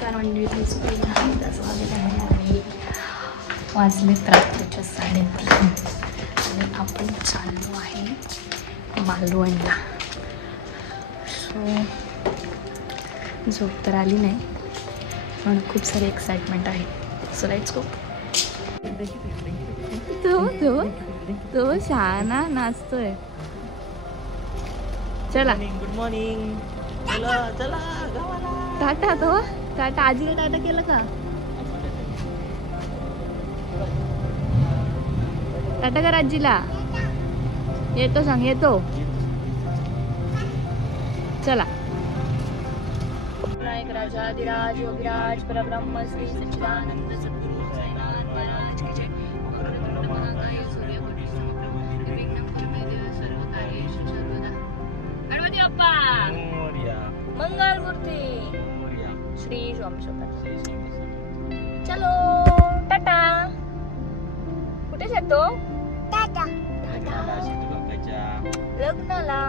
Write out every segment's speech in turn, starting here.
नमस्कार मंडळी, वाजलेत रात्रीच्या 3:30 आणि आपण चाललो आहे मालवणला. सो झोप तर आली नाही पण खूप सारी एक्साइटमेंट आहे. So let's go. तो शहाणा नाचतोय. चला गुड मॉर्निंग. चला चला गावाला. टाटा. तो टाटा. आजीला टाटा केलं का? टाटा कर आजीला. येतो सांग. येतो. चला. नायक राजाधिराज योगिराज परब्रह्म श्री सच्चिदानंद सद्गुरु साईनाथ महाराज की जय. सूर्यकोटि समप्रभ निर्विघ्नं कुरु सर्व कार्येषु सर्वदा. गणपती बाप्पा मंगल मूर्ती श्री स्वामी समर्थ. चलो टाटा. कुठे जातो? टाटा. लग्नाला.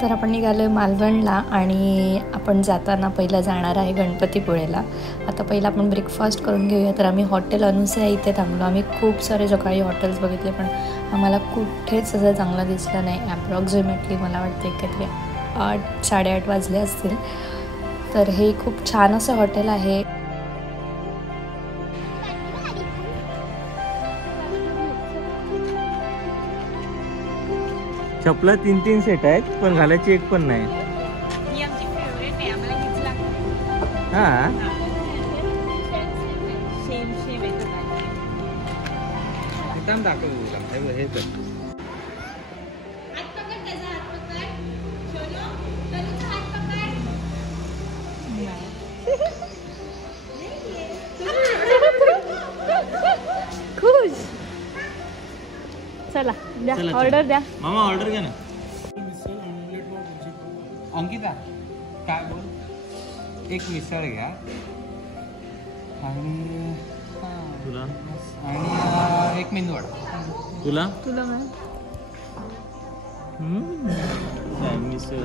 तर आपण निघालोय मालवणला आणि आपण जाताना पहिलं जाणार आहे गणपतीपुळेला. आता पहिला आपण ब्रेकफास्ट करून घेऊया. तर आम्ही हॉटेल अनुसया इथे थांबलो. आम्ही खूप सारे सकाळी हॉटेल्स बघितले पण आम्हाला कुठेच असं चांगलं दिसलं नाही. ॲप्रॉक्सिमेटली मला वाटते काहीतरी 8-8:30 वाजले असतील. तर हे खूप छान असं हॉटेल आहे. चपला 3 सेट आहेत पण घालायची एक पण नाही. ही आमची फेवरेट आहे. आम्हाला हीच लागते. हा सेम येतो. एकदम दाखव हे तर. खुश. चला द्या. ऑर्डर द्या. मामा ऑर्डर घ्या ना. अंकिता काय बोल. एक मिसळ घ्या आणि तुला आणि एक मेंदूवडा. तुला मॅम मिसळ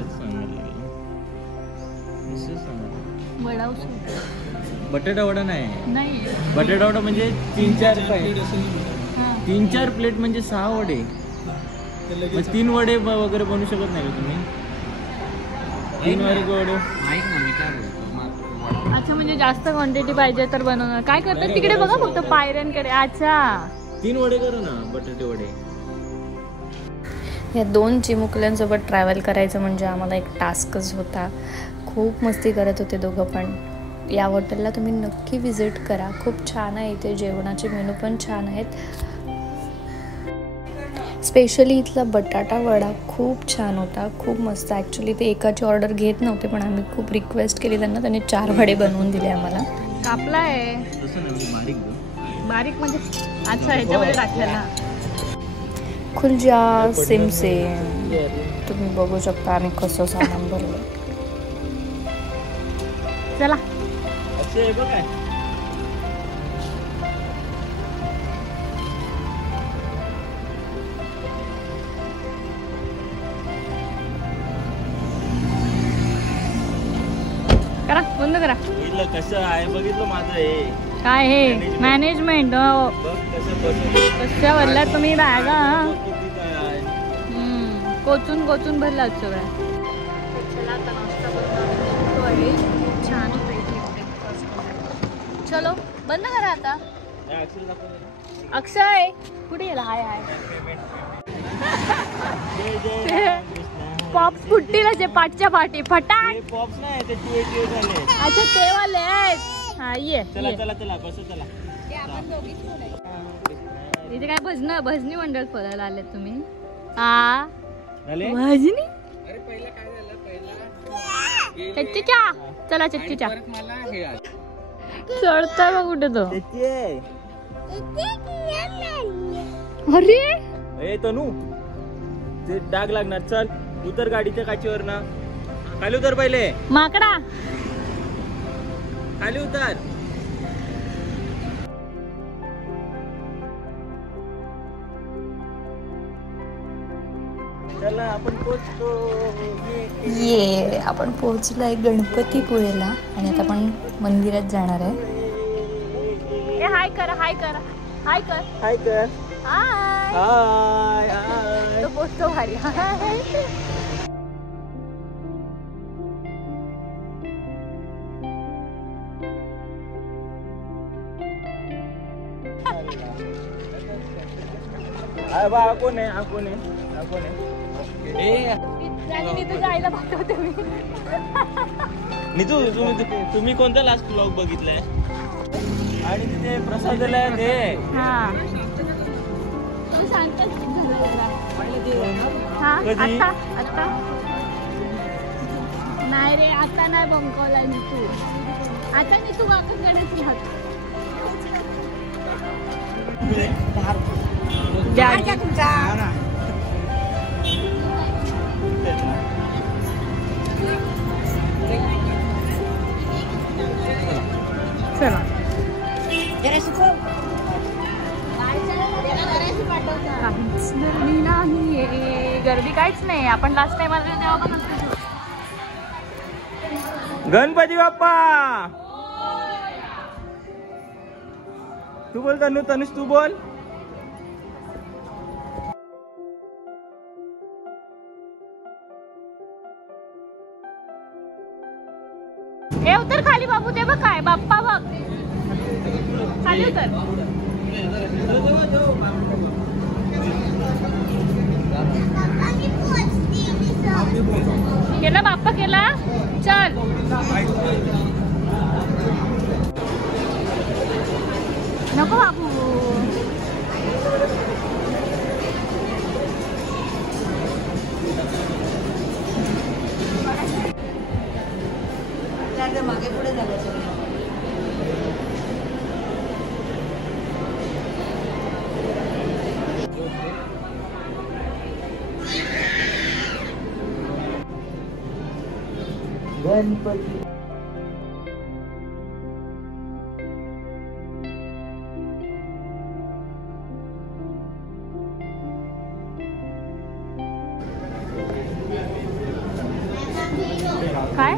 वडा. बटाटा वडा नाही. बटाटा वडा म्हणजे 3-4 प्लेट म्हणजे 6 वडे. 3 वडे वगैरे बनवू शकत नाही का तुम्ही? 3 वडे ऐक ना मी काय बोलतो. अच्छा म्हणजे जास्त क्वांटिटी पाहिजे तर बनवणार. काय करतात तिकडे बघा फक्त पायऱ्यांकडे. अच्छा 3 वडे करू ना. बटाटे वडे. या 2 चिमुकल्यांसोबत ट्रॅव्हल करायचं म्हणजे आम्हाला एक टास्कच होता. खूप मस्ती करत होते दोघं पण. या हॉटेलला तुम्ही नक्की विजिट करा. खूप छान आहे इथे. जेवणाचे मेनू पण छान आहेत. स्पेशली इथला बटाटा वडा खूप छान होता. खूप मस्त. ॲक्च्युली ते एकाची ऑर्डर घेत नव्हते पण आम्ही खूप रिक्वेस्ट केली त्यांना. त्यांनी 4 वडे बनवून दिले आम्हाला. कापला आहे बारीक म्हणजे. अच्छा ह्याच्यामध्ये टाकलेला. खुलजा सेम तुम्ही बघू शकता आम्ही कसं सामान भरलं. चला करा. बंद करा. कसं आहे बघितलं माझं हे काय हे मॅनेजमेंट. कशा भरल्या तुम्ही बॅगा. कोचून भरला सगळ्या. चला आता नाश्ता करून आहे. छान होतं इथे ब्रेकफास्ट. चलो बंद करा आता. अक्षय कुठे गेला? हाय पॉप्स फुटतील असे पाठच्या पाठी फटाक. पॉप्स नाही ते 288 झाले. अच्छा ते वाले आहेत. हा ये. चला बस चला. इथे काय भजनी मंडळ खोलायला आले तुम्ही? हा भजनी. चच्चीच्या. चला चच्चीच्या. चढता का कुठे तो? अरे तनू ते डाग लागणार. चल उतर गाडीच्या काचीवर ना. खाली उतर पहिले. माकडा खाली उतर. चला आपण पोचतो. ये आपण पोहोचलोय गणपतीपुळेला आणि आता आपण मंदिरात जाणार आहे. हाय कर हाय कर हाय कर हाय कर हाय हाय हाय. तो पोचतो भारी. बा कोण आहे हा कोण आहे हा कोण आहे. मी तुझ्या आईला पाठवते मी. नितू तुम्ही कोणता लास्ट ब्लॉग बघितलाय. आणि तिथे प्रसादालय ते हा तू सांगतच आता आता नाही रे आता नाही बंकवलाय मी तू आता मी तू काकाकडेच राहतो. चला काहीच गर्दी नाही. गर्दी काहीच नाही. आपण लास्ट टाइम आलो तेव्हा पण असतो. गणपती बाप्पा. तू बोल तनुष तू बोल. हे उतर खाली बाबू. ते बघ काय बाप्पा बघ खाली उतर. केला बाप्पा केला. चल नको बाबू. मागे पुढे झालं सगळं. गणपती. काय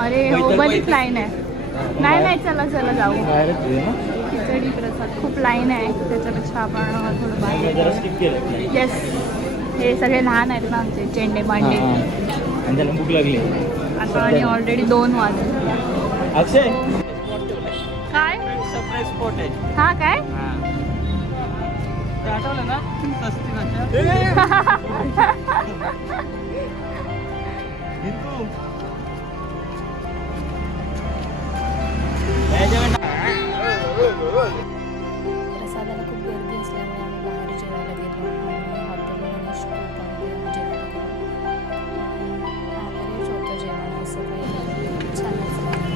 अरे हो बरीच लाईन आहे. नाही नाही चला चला जाऊ. खिचडी प्रसाद खूप लाईन आहे. त्याच्यापेक्षा आपण थोडं बाहेर. येस हे सगळे लहान आहेत ना आमचे चेंडे मांडे. त्याला भूक लागली आता आणि ऑलरेडी 2 वाजले. अक्षय काय सरप्राईज स्पॉट आहे. हा काय ते आठवलं ना सस्ती भाषा. प्रसादाला खूप गर्दी असल्यामुळे आम्ही बाहेर जेवायला गेलो आणि हॉटेल गणेश जेवायला गेलो. ॲव्हरेज होतं जेवण. असं काही छानच नाही.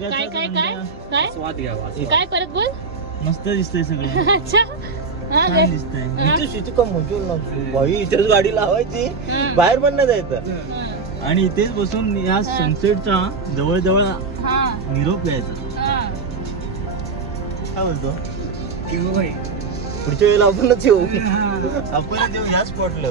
काय काय काय काय स्वाद घ्यावा. काय परत बोल. मस्त दिसतंय सगळं. अच्छा छान दिसतंय. इथेच गाडी लावायची बाहेर पण नाही जायचं आणि इथेच बसून या सनसेटचा जवळ जवळ निरोप घ्यायचा. काय बोलतो पुढच्या वेळेला आपणच येऊ. आपणच येऊ या स्पॉटला.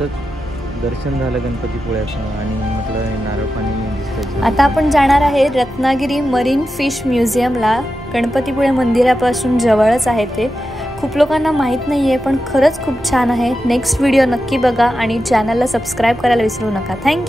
असंच दर्शन झालं गणपतीपुळ्याचं आणि म्हटलं नारळ पाणी दिसतं. आता आपण जाणार आहे रत्नागिरी मरीन फिश म्युझियमला. गणपतीपुळे मंदिरापासून जवळच आहे ते. खूप लोकांना माहीत नाही आहे, पण खरंच खूप छान आहे. नेक्स्ट व्हिडिओ नक्की बघा आणि चॅनलला सबस्क्राईब करायला विसरू नका. थँक्यू.